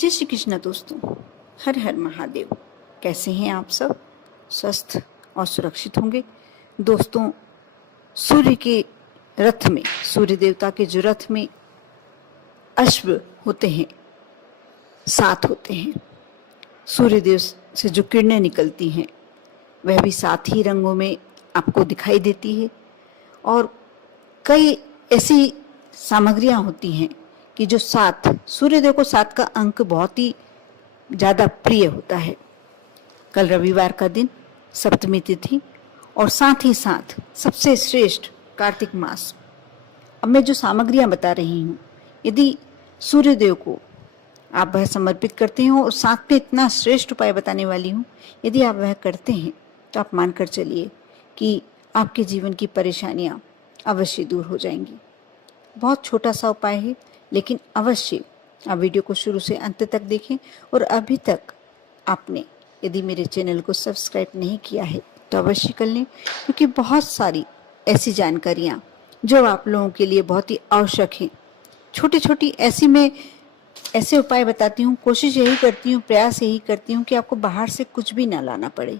जय श्री कृष्ण दोस्तों, हर हर महादेव। कैसे हैं आप सब? स्वस्थ और सुरक्षित होंगे। दोस्तों, सूर्य के रथ में, सूर्य देवता के जो रथ में अश्व होते हैं, 7 होते हैं। सूर्य देव से जो किरणें निकलती हैं वह भी 7 ही रंगों में आपको दिखाई देती है। और कई ऐसी सामग्रियां होती हैं कि जो 7, सूर्यदेव को 7 का अंक बहुत ही ज़्यादा प्रिय होता है। कल रविवार का दिन, सप्तमी तिथि और साथ ही साथ सबसे श्रेष्ठ कार्तिक मास। अब मैं जो सामग्रियां बता रही हूँ, यदि सूर्यदेव को आप वह समर्पित करते हैं और साथ में इतना श्रेष्ठ उपाय बताने वाली हूँ, यदि आप वह करते हैं तो आप मानकर चलिए कि आपके जीवन की परेशानियाँ अवश्य दूर हो जाएंगी। बहुत छोटा सा उपाय है, लेकिन अवश्य आप वीडियो को शुरू से अंत तक देखें। और अभी तक आपने यदि मेरे चैनल को सब्सक्राइब नहीं किया है तो अवश्य कर लें, क्योंकि बहुत सारी ऐसी जानकारियाँ जो आप लोगों के लिए बहुत ही आवश्यक हैं। छोटी छोटी ऐसे उपाय बताती हूँ। कोशिश यही करती हूँ, प्रयास यही करती हूँ कि आपको बाहर से कुछ भी ना लाना पड़े।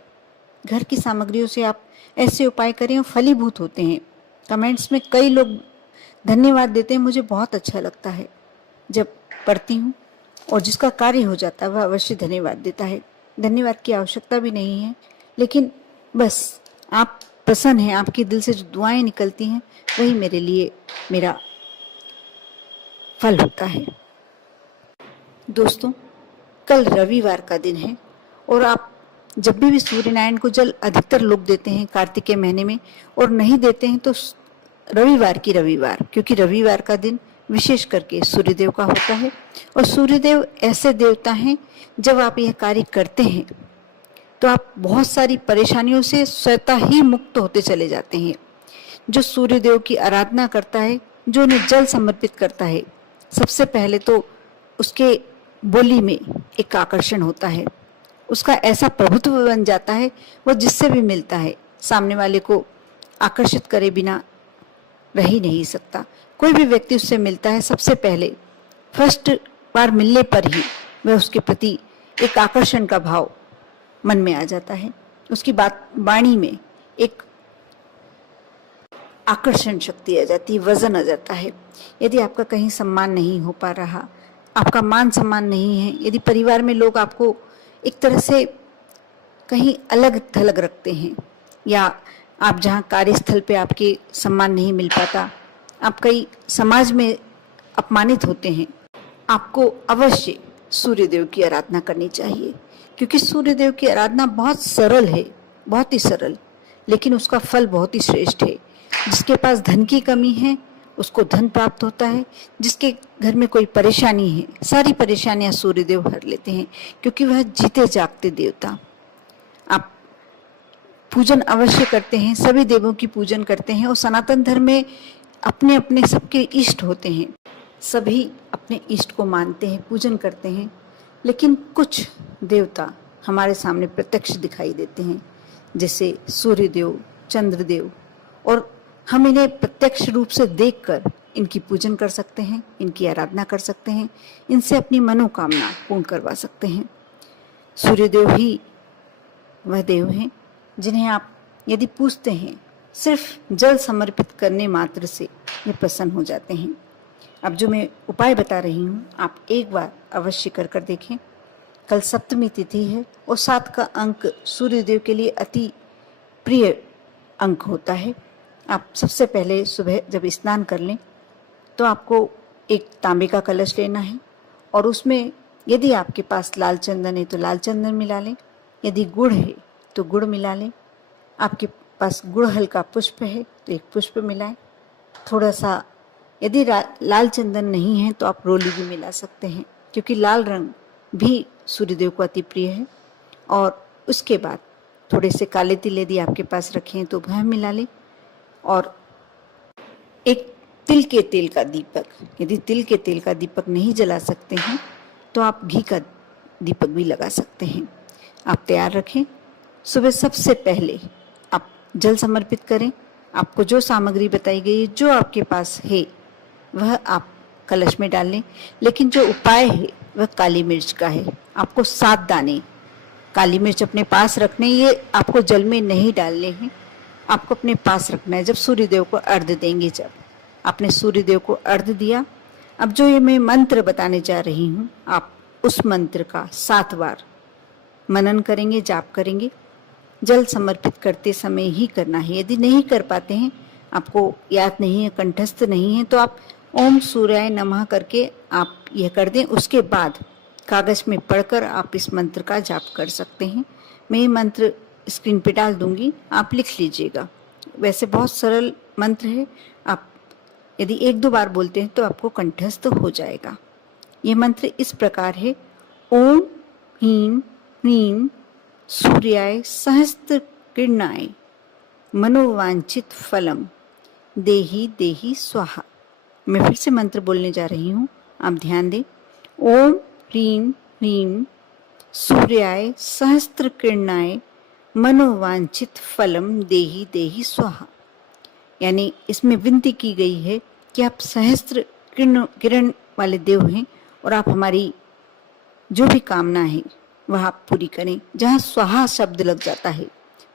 घर की सामग्रियों से आप ऐसे उपाय करें और फलीभूत होते हैं। कमेंट्स में कई लोग धन्यवाद देते हैं, मुझे बहुत अच्छा लगता है जब पढ़ती हूँ। और जिसका कार्य हो जाता है वह अवश्य धन्यवाद देता है। धन्यवाद की आवश्यकता भी नहीं है, लेकिन बस आप प्रसन्न हैं, आपके दिल से जो दुआएं निकलती हैं वही मेरे लिए मेरा फल होता है। दोस्तों, कल रविवार का दिन है और आप जब भी सूर्य नारायण को जल अधिकतर लोग देते हैं कार्तिक के महीने में, और नहीं देते हैं तो रविवार की रविवार, क्योंकि रविवार का दिन विशेष करके सूर्यदेव का होता है। और सूर्यदेव ऐसे देवता हैं, जब आप यह कार्य करते हैं तो आप बहुत सारी परेशानियों से स्वतः ही मुक्त होते चले जाते हैं। जो सूर्यदेव की आराधना करता है, जो उन्हें जल समर्पित करता है, सबसे पहले तो उसके बोली में एक आकर्षण होता है। उसका ऐसा प्रभुत्व बन जाता है, वह जिससे भी मिलता है सामने वाले को आकर्षित करे बिना रह ही नहीं सकता। कोई भी व्यक्ति उससे मिलता है, सबसे पहले फर्स्ट बार मिलने पर ही वह उसके प्रति एक आकर्षण का भाव मन में आ जाता है। उसकी वाणी में एक आकर्षण शक्ति आ जाती है, वजन आ जाता है। यदि आपका कहीं सम्मान नहीं हो पा रहा, आपका मान सम्मान नहीं है, यदि परिवार में लोग आपको एक तरह से कहीं अलग थलग रखते हैं, या आप जहाँ कार्यस्थल पे आपके सम्मान नहीं मिल पाता, आप कई समाज में अपमानित होते हैं, आपको अवश्य सूर्यदेव की आराधना करनी चाहिए। क्योंकि सूर्यदेव की आराधना बहुत सरल है, बहुत ही सरल, लेकिन उसका फल बहुत ही श्रेष्ठ है। जिसके पास धन की कमी है उसको धन प्राप्त होता है। जिसके घर में कोई परेशानी है, सारी परेशानियां सूर्यदेव हर लेते हैं, क्योंकि वह जीते जागते देवता। आप पूजन अवश्य करते हैं, सभी देवों की पूजन करते हैं। और सनातन धर्म में अपने अपने सबके इष्ट होते हैं, सभी अपने इष्ट को मानते हैं, पूजन करते हैं। लेकिन कुछ देवता हमारे सामने प्रत्यक्ष दिखाई देते हैं, जैसे सूर्यदेव, चंद्रदेव, और हम इन्हें प्रत्यक्ष रूप से देखकर इनकी पूजन कर सकते हैं, इनकी आराधना कर सकते हैं, इनसे अपनी मनोकामना पूर्ण करवा सकते हैं। सूर्यदेव ही वह देव हैं जिन्हें आप यदि पूजते हैं, सिर्फ जल समर्पित करने मात्र से ये प्रसन्न हो जाते हैं। अब जो मैं उपाय बता रही हूँ, आप एक बार अवश्य कर कर देखें। कल सप्तमी तिथि है और 7 का अंक सूर्यदेव के लिए अति प्रिय अंक होता है। आप सबसे पहले सुबह जब स्नान कर लें तो आपको एक तांबे का कलश लेना है, और उसमें यदि आपके पास लाल चंदन है तो लाल चंदन मिला लें, यदि गुड़ है तो गुड़ मिला लें, आपके पास गुड़हल का पुष्प है तो एक पुष्प मिलाएं। थोड़ा सा यदि लाल चंदन नहीं है तो आप रोली भी मिला सकते हैं, क्योंकि लाल रंग भी सूर्यदेव को अति प्रिय है। और उसके बाद थोड़े से काले तिल यदि आपके पास रखे हैं तो वह मिला लें। और एक तिल के तेल का दीपक, यदि तिल के तेल का दीपक नहीं जला सकते हैं तो आप घी का दीपक भी लगा सकते हैं। आप तैयार रखें। सुबह सबसे पहले आप जल समर्पित करें। आपको जो सामग्री बताई गई है, जो आपके पास है, वह आप कलश में डाल लें। लेकिन जो उपाय है वह काली मिर्च का है। आपको 7 दाने काली मिर्च अपने पास रखने, ये आपको जल में नहीं डालने हैं, आपको अपने पास रखना है। जब सूर्यदेव को अर्घ्य देंगे, जब आपने सूर्यदेव को अर्घ्य दिया, अब जो ये मैं मंत्र बताने जा रही हूँ, आप उस मंत्र का 7 बार मनन करेंगे, जाप करेंगे। जल समर्पित करते समय ही करना है। यदि नहीं कर पाते हैं, आपको याद नहीं है, कंठस्थ नहीं है, तो आप ओम सूर्याय नमः करके आप यह कर दें। उसके बाद कागज में पढ़कर आप इस मंत्र का जाप कर सकते हैं। मैं ये मंत्र स्क्रीन पे डाल दूंगी, आप लिख लीजिएगा। वैसे बहुत सरल मंत्र है, आप यदि 1-2 बार बोलते हैं तो आपको कंठस्थ हो जाएगा। ये मंत्र इस प्रकार है, ओम ह्रीं ह्रीं सूर्याय सहस्त्र किरणाय मनोवांछित फलम देहि देहि स्वाहा। मैं फिर से मंत्र बोलने जा रही हूँ, आप ध्यान दें। ओम ह्रीं ह्रीं सूर्याय सहस्त्र किरणाय मनोवांछित फलम देहि देहि स्वाहा। यानी इसमें विनती की गई है कि आप सहस्त्र किरण वाले देव हैं और आप हमारी जो भी कामना है वह आप पूरी करें। जहाँ स्वाहा शब्द लग जाता है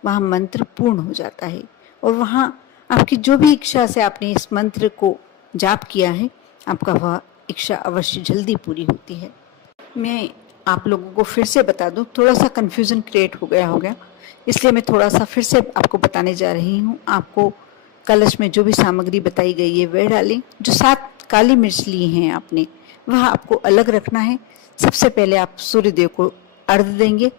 वहाँ मंत्र पूर्ण हो जाता है, और वहाँ आपकी जो भी इच्छा से आपने इस मंत्र को जाप किया है, आपका वह इच्छा अवश्य जल्दी पूरी होती है। मैं आप लोगों को फिर से बता दूं, थोड़ा सा कन्फ्यूज़न क्रिएट हो गया, इसलिए मैं थोड़ा सा फिर से आपको बताने जा रही हूँ। आपको कलश में जो भी सामग्री बताई गई है वह डालें। जो 7 काली मिर्च ली हैं आपने, वह आपको अलग रखना है। सबसे पहले आप सूर्यदेव को अर्घ्य देंगे,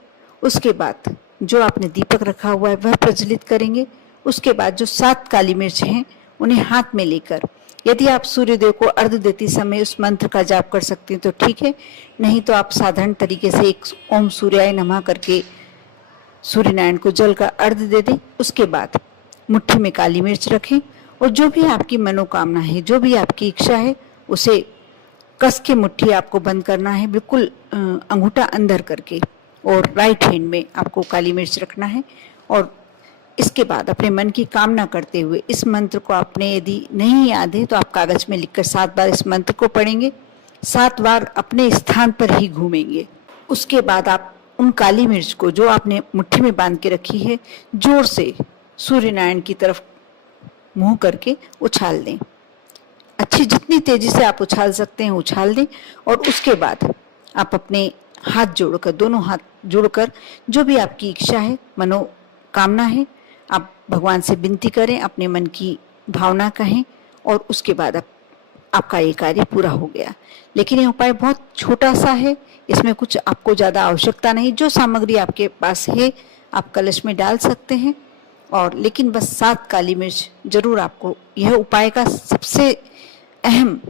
उसके बाद जो आपने दीपक रखा हुआ है वह प्रज्वलित करेंगे। उसके बाद जो 7 काली मिर्च हैं उन्हें हाथ में लेकर, यदि आप सूर्यदेव को अर्घ्य देते समय उस मंत्र का जाप कर सकते हैं तो ठीक है, नहीं तो आप साधारण तरीके से एक ओम सूर्याय नमः करके सूर्यनारायण को जल का अर्घ्य दे दें। उसके बाद मुट्ठी में काली मिर्च रखें और जो भी आपकी मनोकामना है, जो भी आपकी इच्छा है, उसे कस के मुट्ठी आपको बंद करना है, बिल्कुल अंगूठा अंदर करके, और राइट हैंड में आपको काली मिर्च रखना है। और इसके बाद अपने मन की कामना करते हुए इस मंत्र को आपने यदि नहीं याद है तो आप कागज में लिखकर 7 बार इस मंत्र को पढ़ेंगे, 7 बार अपने स्थान पर ही घूमेंगे। उसके बाद आप उन काली मिर्च को जो आपने मुट्ठी में बांध के रखी है, जोर से सूर्यनारायण की तरफ मुंह करके उछाल दें। अच्छी जितनी तेजी से आप उछाल सकते हैं उछाल दें। और उसके बाद आप अपने हाथ जोड़कर, दोनों हाथ जोड़कर, जो भी आपकी इच्छा है, मनोकामना है, आप भगवान से विनती करें, अपने मन की भावना कहें, और उसके बाद आपका ये कार्य पूरा हो गया। लेकिन ये उपाय बहुत छोटा सा है, इसमें कुछ आपको ज़्यादा आवश्यकता नहीं। जो सामग्री आपके पास है आप कलश में डाल सकते हैं, और लेकिन बस 7 काली मिर्च जरूर आपको, यह उपाय का सबसे अहम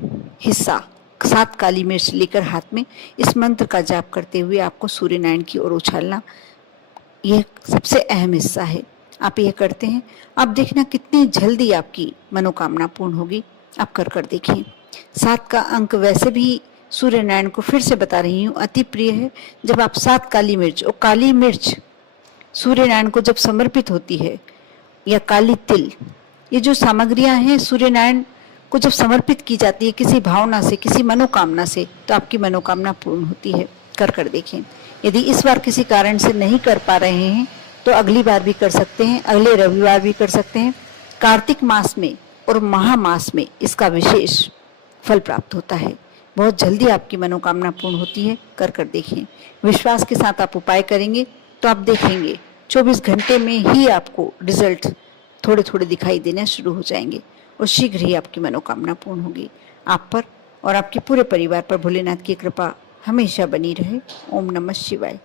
हिस्सा, 7 काली मिर्च लेकर हाथ में इस मंत्र का जाप करते हुए आपको सूर्यनारायण की ओर उछालना, यह सबसे अहम हिस्सा है। आप यह करते हैं, आप देखना कितनी जल्दी आपकी मनोकामना पूर्ण होगी। आप कर देखिए। 7 का अंक वैसे भी सूर्यनारायण को फिर से बता रही हूँ अति प्रिय है। जब आप 7 काली मिर्च, और काली मिर्च सूर्यनारायण को जब समर्पित होती है, या काली तिल, ये जो सामग्रियां हैं सूर्यनारायण को जब समर्पित की जाती है किसी भावना से, किसी मनोकामना से, तो आपकी मनोकामना पूर्ण होती है। कर देखें। यदि इस बार किसी कारण से नहीं कर पा रहे हैं तो अगली बार भी कर सकते हैं, अगले रविवार भी कर सकते हैं। कार्तिक मास में और महामास में इसका विशेष फल प्राप्त होता है। बहुत जल्दी आपकी मनोकामना पूर्ण होती है। कर देखिए। विश्वास के साथ आप उपाय करेंगे तो आप देखेंगे 24 घंटे में ही आपको रिजल्ट थोड़े थोड़े दिखाई देने शुरू हो जाएंगे, और शीघ्र ही आपकी मनोकामना पूर्ण होगी। आप पर और आपके पूरे परिवार पर भोलेनाथ की कृपा हमेशा बनी रहे। ओम नमः शिवाय।